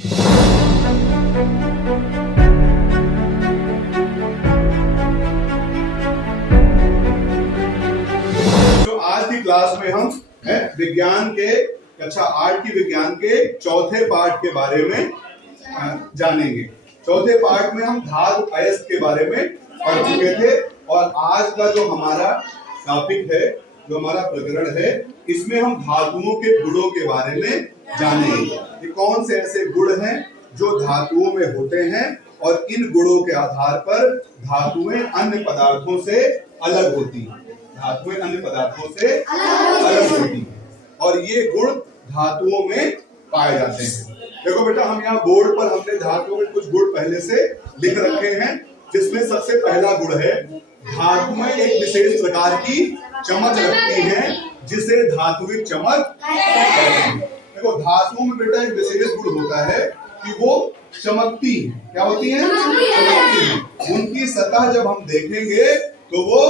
तो आज की क्लास में हम विज्ञान के कक्षा 8 की विज्ञान के चौथे पाठ के बारे में जानेंगे। चौथे पाठ में हम धातु अयस्क के बारे में पढ़ चुके थे और आज का जो हमारा टॉपिक है, जो हमारा प्रकरण है, इसमें हम धातुओं के गुणों के बारे में जानेंगे। ये कौन से ऐसे गुण हैं जो धातुओं में होते हैं और इन गुणों के आधार पर धातुएं अन्य पदार्थों से अलग होती हैं। धातुएं अन्य पदार्थों से अलग होती हैं और ये गुण धातुओं में पाए जाते हैं। देखो बेटा, हम यहाँ बोर्ड पर हमने धातुओं में कुछ गुण पहले से लिख रखे हैं, जिसमें सबसे पहला गुण है धातुएं एक विशेष प्रकार की चमक रखती हैं, जिसे धात्विक चमक कहते हैं। देखो, धातुओं में बेटा एक विशेष गुण होता है कि वो चमकती हैं। क्या होती हैं? चमकती हैं। उनकी सतह जब हम देखेंगे तो वो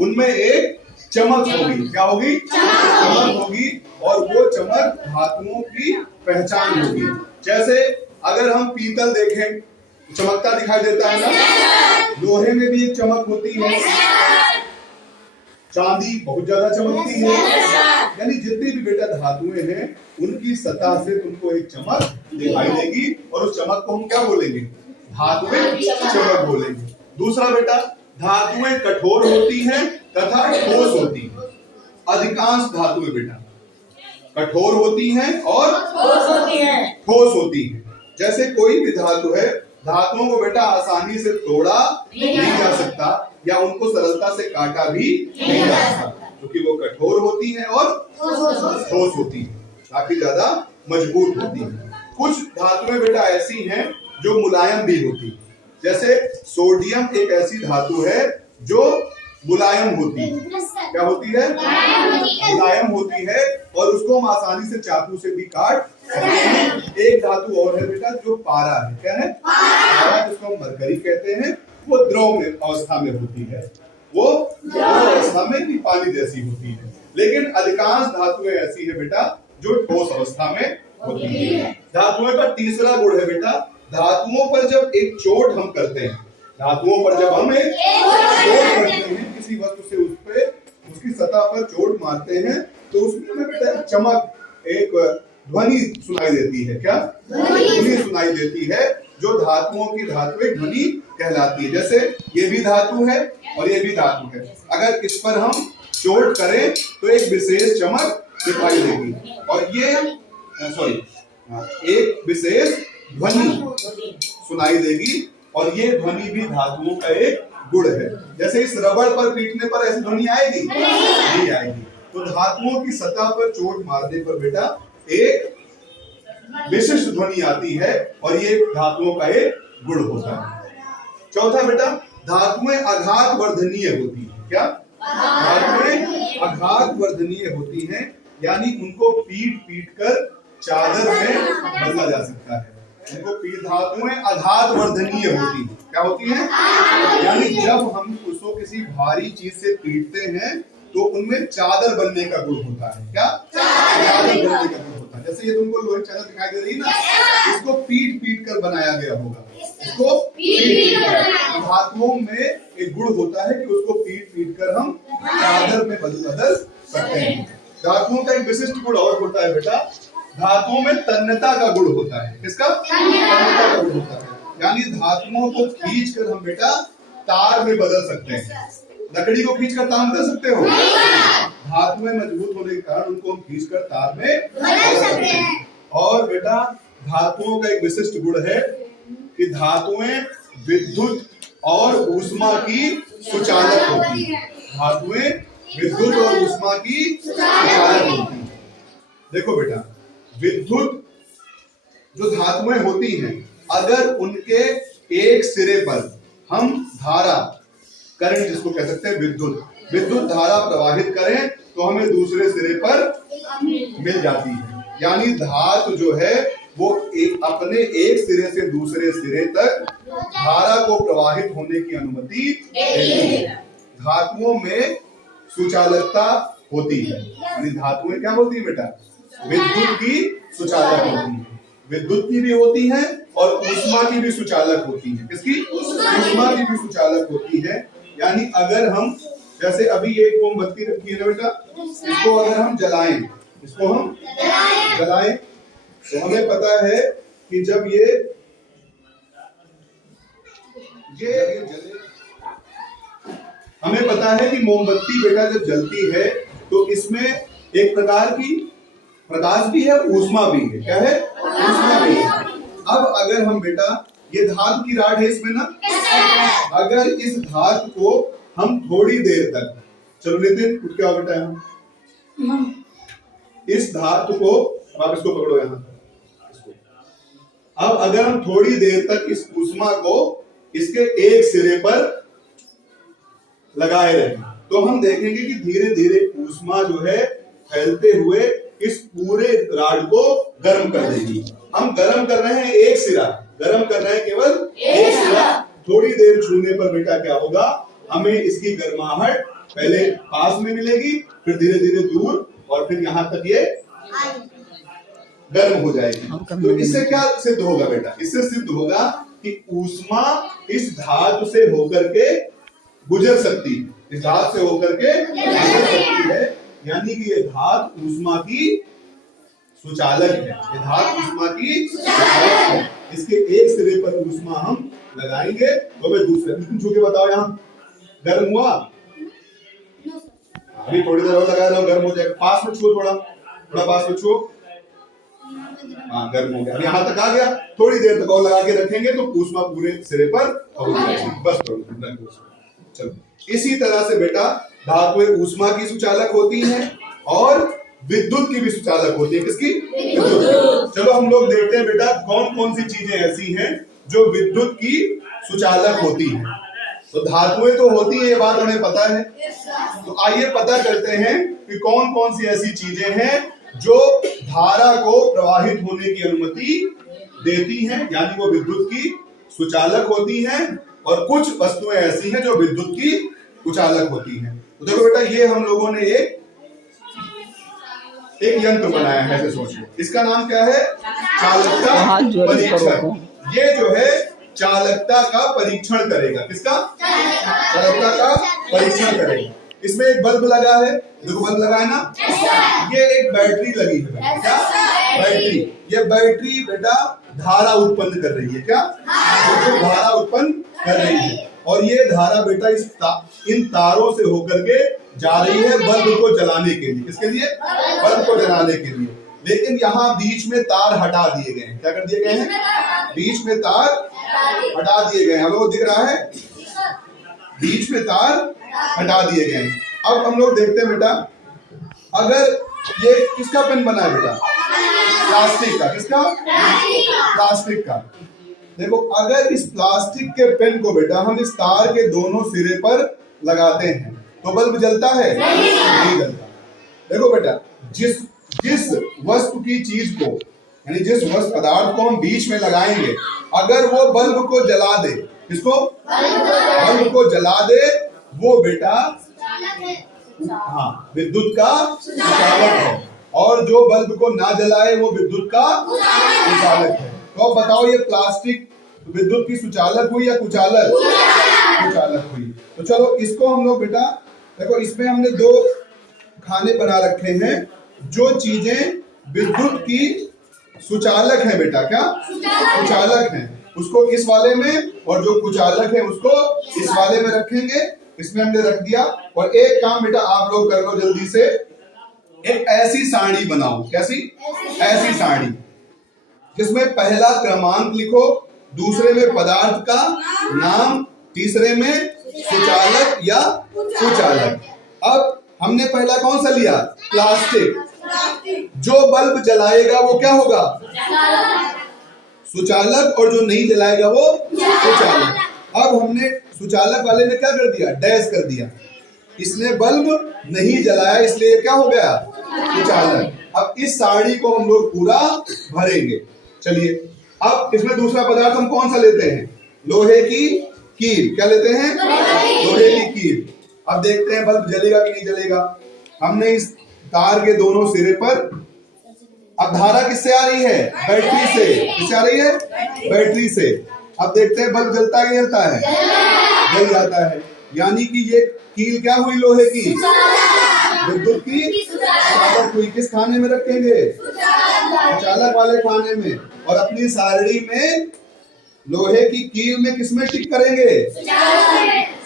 उनमें एक चमक होगी। क्या होगी? चमक होगी और वो चमक धातुओं की पहचान होगी। जैसे अगर हम पीतल देखें, चमकता दिखाई देता है ना। लोहे में भी एक चमक होती है, चांदी बहुत ज्यादा चमकती है। यानी जितनी भी बेटा धातुएं हैं, उनकी सतह से तुमको एक चमक दिखाई देगी और उस चमक को हम क्या बोलेंगे? धात्विक चमक बोलेंगे। दूसरा बेटा, धातुएं कठोर होती हैं तथा ठोस होती हैं। अधिकांश धातुएं बेटा कठोर होती हैं और ठोस होती हैं। जैसे कोई भी धातु है, धातुओं को बेटा आसानी से तोड़ा नहीं जा सकता या उनको सरलता से काटा भी नहीं जा सकता, क्योंकि वो कठोर होती हैं और ठोस होती हैं, काफी ज्यादा मजबूत होती हैं। कुछ धातुएं बेटा ऐसी हैं जो मुलायम भी होती हैं। जैसे सोडियम एक ऐसी धातु है जो मुलायम होती है। क्या होती है? मुलायम होती है और उसको हम आसानी से चाकू से भी काट सकते हैं। एक धातु और है बेटा जो पारा है। क्या है? पारा, जिसको हम मरकरी कहते हैं। वो द्रव अवस्था में होती है, वो द्रव अवस्था में भी पानी जैसी होती है। लेकिन अधिकांश धातुएं ऐसी है बेटा जो ठोस अवस्था में होती है। धातुओं का तीसरा गुण है बेटा, धातुओं पर जब एक चोट हम करते हैं, धातुओं पर जब हम एक चोट करते हैं, किसी वस्तु से उस पे उसकी सतह पर चोट मारते हैं, तो उसमें बेटा चमक, एक ध्वनि सुनाई देती है। क्या ध्वनि सुनाई देती है, जो धातुओं की धात्विक ध्वनि कहलाती है। जैसे ये भी धातु है और ये भी धातु है, अगर इस पर हम चोट करें तो एक विशेष चमक दिखाई देगी और ये एक विशेष ध्वनि सुनाई देगी और ये ध्वनि भी धातुओं का एक गुण है। जैसे इस रबड़ पर पीटने पर ऐसी ध्वनि आएगी? नहीं आएगी। तो धातुओं की सतह पर चोट मारने पर बेटा एक विशिष्ट ध्वनि आती है और ये धातुओं का एक गुण होता है। चौथा बेटा, धातुएं आघात वर्धनीय होती है। क्या? धातुएं आघात वर्धनीय होती हैं, यानी उनको पीट पीट कर चादर में बदला जा सकता है। उनको धातुएं आघात वर्धनीय होती है। क्या होती है? यानी जब हम उसको किसी भारी चीज से पीटते हैं तो उनमें चादर बनने का गुण होता है। क्या? चादर बनने का गुण होता है। जैसे ये तुमको लोहे की चादर दिखाई दे रही है ना, इसको पीट पीट कर बनाया गया होगा। इसको पीट कर धातुओं में एक गुण होता है कि उसको पीट पीट कर हम चादर में बदल सकते हैं। धातुओं का एक विशिष्ट गुण और होता है बेटा, धातुओं में तन्यता का गुण होता है। किसका? तन्यता का गुण होता है। यानी धातुओं को खींचकर हम बेटा तार में बदल सकते हैं। लकड़ी को खींचकर तार में बदल सकते हो? धातुएं मजबूत होने के कारण उनको हम खींचकर तार में बदल सकते हैं। और बेटा धातुओं का एक विशिष्ट गुण है कि धातुएं विद्युत और ऊष्मा की सुचालक होती है। धातुएं विद्युत और ऊष्मा की सुचालक होती है। देखो बेटा, विद्युत जो धातुएं होती हैं, अगर उनके एक सिरे पर हम धारा, करंट जिसको कह सकते हैं विद्युत धारा प्रवाहित करें तो हमें दूसरे सिरे पर मिल जाती है। यानी धातु जो है वो अपने एक सिरे से दूसरे सिरे तक धारा को प्रवाहित होने की अनुमति देती है। धातुओं में सुचालकता होती है। यानी धातुएं क्या होती है बेटा? विद्युत की सुचालक होती है। विद्युत की भी होती है और ऊष्मा की भी सुचालक होती है। किसकी? ऊष्मा की भी सुचालक होती है। यानी अगर हम जैसे अभी ये एक मोमबत्ती रखी है ना बेटा, इसको अगर हम जलाएं, इसको हम जलाएं तो हमें पता है कि जब ये जले, हमें पता है कि मोमबत्ती बेटा जब जलती है तो इसमें एक प्रकार की प्रकाश भी है, ऊष्मा भी है। क्या है? ऊष्मा भी है। अब अगर हम बेटा, ये धातु की राड है इसमें ना, अगर इस धातु को हम थोड़ी देर तक, चलो नितिन उठ के आओ बेटा यहाँ, इस धातु को आप इसको पकड़ो यहाँ, अब अगर हम थोड़ी देर तक इस ऊष्मा को इसके एक सिरे पर लगाए रहें तो हम देखेंगे कि धीरे धीरे ऊष्मा जो है फैलते हुए इस पूरे राड को गर्म कर देगी। हम गर्म कर रहे हैं एक सिरा, गर्म कर रहे हैं केवल एक सिरा। थोड़ी देर छूने पर बेटा क्या होगा, हमें इसकी गर्माहट पहले पास में मिलेगी, फिर धीरे धीरे दूर और फिर यहाँ तक ये गर्म हो जाएगी। तो इससे क्या सिद्ध होगा बेटा? इससे सिद्ध होगा कि ऊष्मा इस धातु से होकर के गुजर सकती है, इस धातु से होकर के गुजर सकती है। यानी कि ये धातु ऊष्मा की सुचालक है, ये धातु ऊष्मा की सुचालक है। इसके एक सिरे पर ऊष्मा हम लगाएंगे तो मैं दूसरे छू के बताओ, यहाँ गर्म हुआ? अभी थोड़ी देर और लगा रहा हूं, गर्म हो जाएगा। पास में छू, थोड़ा थोड़ा पास में छू, हाँ गर्म हो गया। अब यहाँ तक आ गया, थोड़ी देर तक और लगा के रखेंगे तो ऊष्मा पूरे सिरे पर पहुंच जाएगी। बस चलो, इसी तरह से बेटा धातुएं ऊष्मा की सुचालक होती हैं और विद्युत की भी सुचालक होती है। किसकी? विद्युत। चलो हम लोग देखते हैं बेटा कौन कौन सी चीजें ऐसी हैं जो विद्युत की सुचालक होती हैं। तो धातुएं तो होती है, ये बात हमें पता है। तो आइए पता करते हैं कि कौन कौन सी ऐसी चीजें हैं जो धारा को प्रवाहित होने की अनुमति देती हैं, यानी वो विद्युत की सुचालक होती हैं। और कुछ वस्तुएं ऐसी हैं जो विद्युत की कुचालक होती हैं। तो देखो बेटा, ये हम लोगों ने एक यंत्र बनाया है, ऐसे सोच लो। इसका नाम क्या है? चालकता परीक्षण। ये जो है चालकता का परीक्षण करेगा। किसका? चालकता का परीक्षण करेगा। इसमें एक बल्ब लगा है, देखो बल्ब लगा है ना, ये एक बैटरी लगी है। क्या? बैटरी। ये बैटरी बेटा धारा उत्पन्न कर रही है। क्या? धारा उत्पन्न कर रही है। और ये धारा बेटा इन तारों से होकर के जा रही है बल्ब को जलाने के लिए। किसके लिए? बल्ब को जलाने के लिए। लेकिन यहाँ बीच में तार हटा दिए गए हैं। क्या कर दिए गए हैं? बीच में तार हटा दिए गए हैं। हम लोग दिख रहा है, बीच में तार हटा दिए गए हैं। अब हम लोग देखते हैं बेटा, अगर ये किसका पेन बना है बेटा? प्लास्टिक का। किसका? प्लास्टिक का। देखो, अगर इस प्लास्टिक के पेन को बेटा हम इस तार के दोनों सिरे पर लगाते हैं तो बल्ब जलता है? नहीं जलता। देखो बेटा, जिस वस्तु की चीज को, यानी जिस वस्तु पदार्थ को हम बीच में लगाएंगे, अगर वो बल्ब को जला दे, किसको? बल्ब को जला दे, वो बेटा हाँ विद्युत का सुचालक है। और जो बल्ब को ना जलाए वो विद्युत का सुचालक है। तो अब बताओ, ये प्लास्टिक विद्युत की सुचालक हुई या कुचालक? कुचालक हुई। तो चलो इसको हम लोग बेटा, देखो इसमें हमने दो खाने बना रखे हैं जो चीजें विद्युत की सुचालक है बेटा। क्या? सुचालक है। उसको इस वाले में, और जो कुचालक है उसको इस वाले में रखेंगे। इसमें हमने रख दिया। और एक काम बेटा आप लोग कर लो जल्दी से, एक ऐसी सारणी बनाओ। कैसी? ऐसी सारणी जिसमें पहला क्रमांक लिखो, दूसरे में पदार्थ का नाम, तीसरे में सुचालक या कुचालक। अब हमने पहला कौन सा लिया? प्लास्टिक। जो बल्ब जलाएगा वो क्या होगा? सुचालक। और जो नहीं जलाएगा वो कुचालक। अब हमने सुचालक वाले ने क्या कर दिया? डैश कर दिया। इसने बल्ब नहीं जलाया, इसलिए क्या हो गया? कुचालक। अब इस सारणी को हम लोग पूरा भरेंगे। चलिए, अब इसमें दूसरा पदार्थ हम कौन सा लेते हैं? लोहे की कील। क्या लेते हैं? लोहे की कील। अब देखते हैं बल्ब जलेगा कि नहीं जलेगा। हमने इस तार के दोनों सिरे पर अब धारा किससे आ रही है? बैटरी से। किससे आ रही है? बैटरी से। अब देखते हैं बल्ब जलता है, जलता है, जल जाता है। यानी कि ये कील क्या हुई? लोहे की, विद्युत की सुचालक हुई। किस खाने में रखेंगे? सुचालक वाले खाने में। और अपनी सारणी में लोहे की कील में किसमें टिक करेंगे?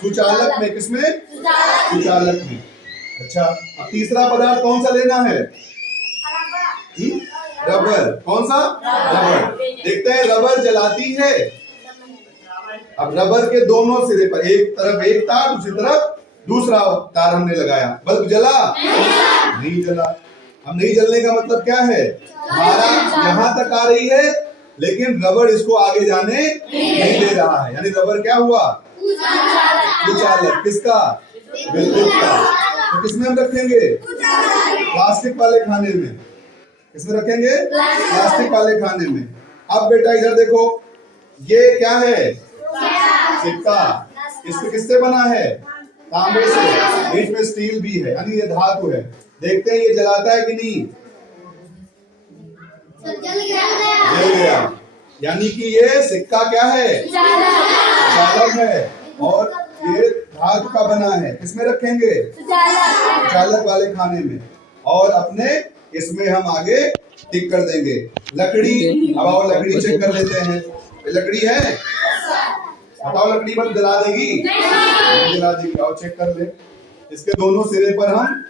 सुचालक में। किसमें? सुचालक में। अच्छा, अब तीसरा पदार्थ कौन सा लेना है? रबर। कौन सा? रबर। देखते हैं रबर जलाती है। अब रबर के दोनों सिरे पर एक तरफ एक तार, दूसरी तरफ दूसरा तार हमने लगाया। बल्ब जला? नहीं जला। अब नहीं जलने का मतलब क्या है? धारा यहां तक आ रही है लेकिन रबर इसको आगे जाने नहीं दे रहा है। यानी रबर क्या हुआ? सुचालक। किसका? विद्युत का। तो किसमें हम रखेंगे? प्लास्टिक वाले खाने में। किसमें रखेंगे? प्लास्टिक वाले खाने में। अब बेटा इधर देखो, ये क्या है? सिक्का। इसके किससे बना है? तांबे से। बीच में स्टील भी है, यानी ये धातु है। देखते हैं ये जलाता है कि नहीं? जल गया। यानी कि ये सिक्का क्या है? सुचालक है। और ये धातु का बना है। किसमें रखेंगे? सुचालक वाले खाने में। और अपने इसमें हम आगे टिक कर देंगे। लकड़ी, अब आओ लकड़ी चेक कर लेते हैं। लकड़ी है? बताओ लकड़ी बल्ब जला देगी? नहीं जला देगी। आओ चेक कर ले। इसके दोनों सिरे पर हम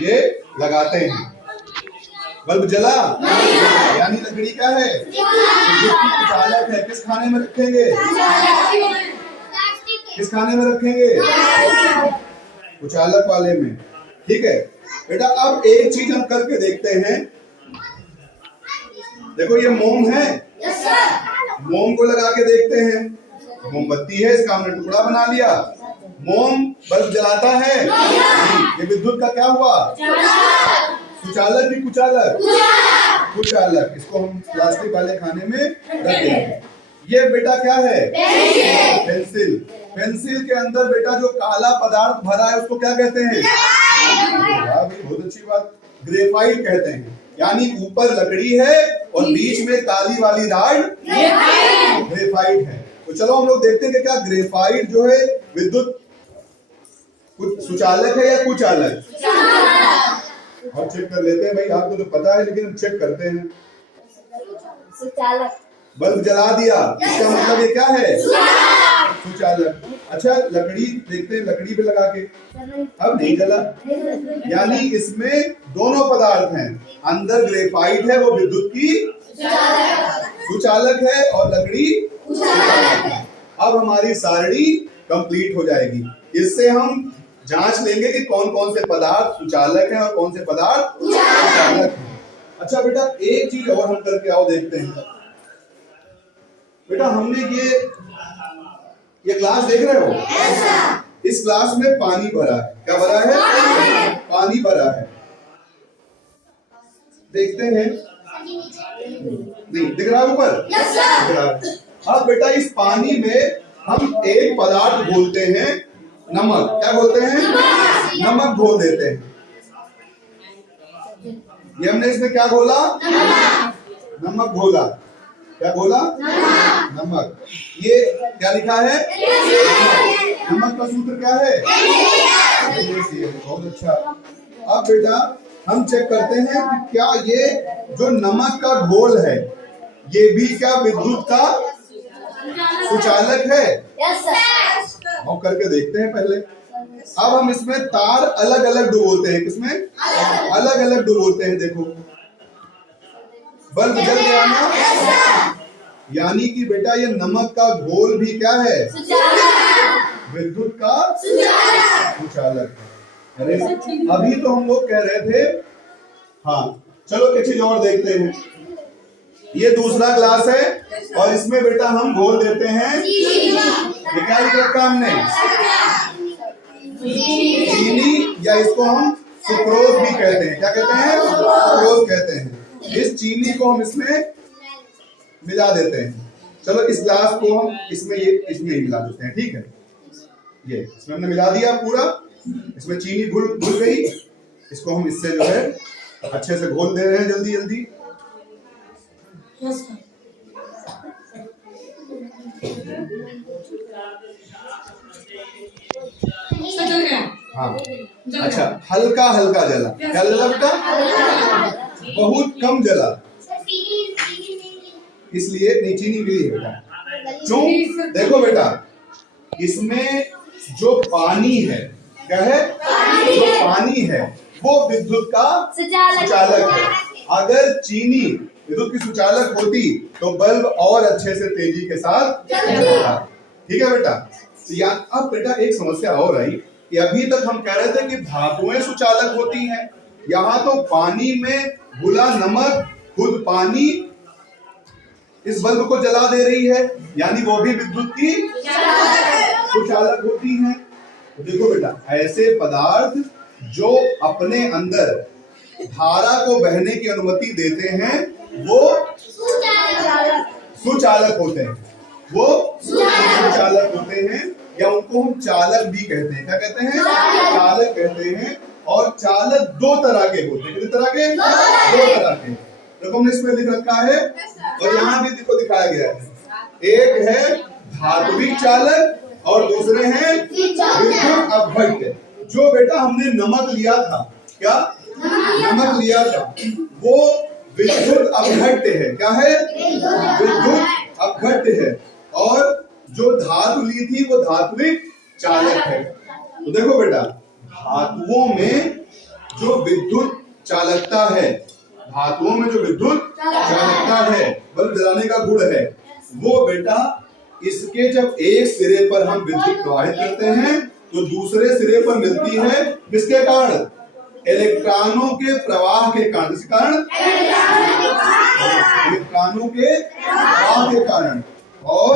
ये लगाते हैं। बल्ब जला? यानी लकड़ी क्या है? सुचालक है। किस खाने में रखेंगे? किस खाने में रखेंगे? सुचालक वाले में। ठीक है बेटा, अब एक चीज हम करके देखते हैं। देखो ये मोम है, मोम को लगा के देखते हैं। मोमबत्ती है, इसका हमने टुकड़ा बना लिया। मोम बल्ब जलाता है? ये विद्युत का क्या हुआ? सुचालक की कुचालक? कुचालक। इसको हम प्लास्टिक वाले खाने में रखेंगे। ये बेटा क्या है? पेंसिल। पेंसिल के अंदर बेटा जो काला पदार्थ भरा है उसको क्या कहते हैं? बहुत अच्छी बात, ग्रेफाइट कहते हैं। यानी ऊपर लकड़ी है और बीच में काली वाली राड ग्रेफाइट है। तो चलो हम लोग देखते हैं कि क्या ग्रेफाइट जो है विद्युत सुचालक है या कुचालक? और चेक कर लेते हैं। भाई आपको तो पता है लेकिन हम चेक करते हैं। सुचालक। बल्ब जला दिया, इसका मतलब ये क्या है? सुचालक। अच्छा लकड़ी देखते हैं, लकड़ी पे लगा के, अब नहीं जला। यानी इसमें दोनों पदार्थ हैं। अंदर ग्रेफाइट है, वो विद्युत की सुचालक है, और लकड़ी सुचालक है। अब हमारी सारणी कंप्लीट हो जाएगी। इससे हम जांच लेंगे कि कौन कौन से पदार्थ सुचालक हैं और कौन से पदार्थ सुचालक हैं। अच्छा बेटा एक चीज और हम करके आओ देखते हैं। बेटा हमने ये ग्लास देख रहे हो? इस ग्लास में पानी भरा है। क्या भरा है? पानी भरा है। देखते हैं, नहीं दिख रहा है ऊपर? दिख रहा है। अब बेटा इस पानी में हम एक पदार्थ घोलते हैं, नमक। क्या बोलते हैं? नमक घोल देते हैं। ये हमने इसमें क्या घोला? नमक घोला। क्या घोला? नमक। ये क्या लिखा है? नमक का सूत्र क्या है? बहुत अच्छा। अब बेटा हम चेक करते हैं कि क्या ये जो नमक का घोल है ये भी क्या विद्युत का सुचालक है? हम करके देखते हैं पहले। अब हम इसमें तार अलग अलग डुबोते हैं। किसमें? अलग अलग डुबोते हैं। देखो बल्ब जल गया ना? यानी कि बेटा ये नमक का घोल भी क्या है? विद्युत का सुचालक। अरे अभी तो हम लोग कह रहे थे। हाँ चलो एक चीज और देखते हैं। ये दूसरा ग्लास है और इसमें बेटा हम घोल देते हैं। ये क्या लिख रखा हमने? चीनी, या इसको हम सुक्रोज भी कहते हैं। क्या कहते हैं? सुक्रोज कहते हैं। इस चीनी को हम इसमें मिला देते हैं। चलो इस ग्लास को हम इसमें ही मिला देते हैं। ठीक है, ये इसमें हमने मिला दिया पूरा। इसमें चीनी घुल गई। इसको हम इससे जो है अच्छे से घोल दे रहे हैं जल्दी जल्दी। हाँ अच्छा, हल्का हल्का जला। क्या जला बेटा? बहुत कम जला, इसलिए नहीं चीनी मिली है बेटा। क्यों? देखो बेटा, इसमें जो पानी है, क्या है? जो पानी है वो विद्युत का सुचालक है। अगर चीनी विद्युत की सुचालक होती तो बल्ब और अच्छे से तेजी के साथ जलता। ठीक है बेटा? अब बेटा एक समस्या और आई कि अभी तक हम कह रहे थे कि धातुएं सुचालक होती हैं, यहाँ तो पानी में घुला नमक खुद पानी इस बल्ब को जला दे रही है, यानी वो भी विद्युत की सुचालक होती हैं। तो देखो बेटा, ऐसे पदार्थ जो अपने अंदर धारा को बहने की अनुमति देते हैं वो सुचालक होते हैं। वो सुचालक होते हैं, या उनको हम चालक भी कहते हैं। क्या कहते हैं? चालक कहते हैं। और चालक दो तरह के होते हैं। कितने तरह के? दो तरह के। देखो हमने इसमें लिख रखा है और यहाँ भी देखो दिखाया गया है। एक है धात्विक चालक और दूसरे हैं विद्युत अपघट्य। जो बेटा हमने नमक लिया था, क्या नमक लिया था, वो विद्युत अपघट्य है। क्या है? विद्युत अपघट्य है। और जो धातु ली थी वो धात्विक चालक है। तो देखो बेटा, धातुओं में जो विद्युत चालकता है, धातुओं में जो विद्युत चालकता है, बल्ब जलाने का गुण है, वो बेटा इसके जब एक सिरे पर हम विद्युत प्रवाहित करते हैं तो दूसरे सिरे पर मिलती है किसके कारण? इलेक्ट्रॉनों के प्रवाह के कारण। किस कारण? इलेक्ट्रॉनों के प्रवाह के कारण। और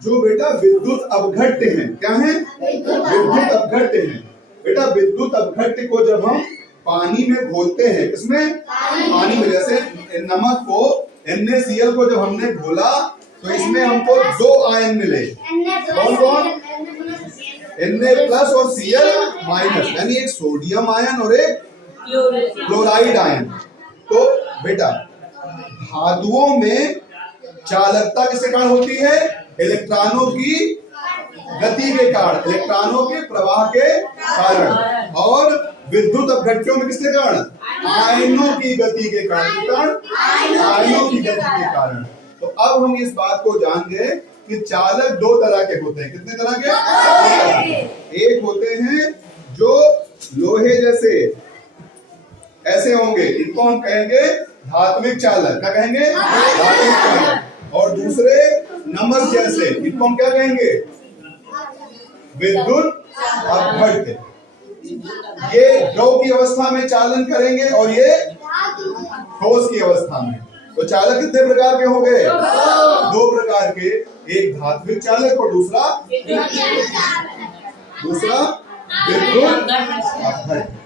जो बेटा विद्युत अपघट्य हैं, क्या है? विद्युत अपघट्य हैं। बेटा विद्युत अपघट्य को जब हम पानी में घोलते हैं, इसमें पानी में, जैसे नमक को NaCl को जब हमने घोला तो इसमें हमको दो आयन मिले। कौन कौन? Na+ और Cl-, यानी एक सोडियम आयन और एक क्लोराइड आयन। तो बेटा धातुओं में चालकता किसके कारण होती है? इलेक्ट्रॉनों की गति के कारण, इलेक्ट्रॉनों के प्रवाह के कारण। और विद्युत अपघट्यों में किसके कारण? आयनों की गति के कारण। आयनों की गति के कारण। तो अब हम इस बात को जान गए कि चालक दो तरह के होते हैं। कितने तरह के? दो तरह के। एक होते हैं जो लोहे जैसे ऐसे होंगे, इनको हम कहेंगे धात्विक चालक। क्या कहेंगे? धात्विक चालक। और दूसरे नमक जैसे, इनको हम क्या कहेंगे? विद्युत अपघट्य। ये द्रव की अवस्था में चालन करेंगे और ये ठोस की अवस्था में। तो चालक कितने प्रकार के हो गए? दो प्रकार के, एक धात्विक चालक और दूसरा विद्युत अपघट्य।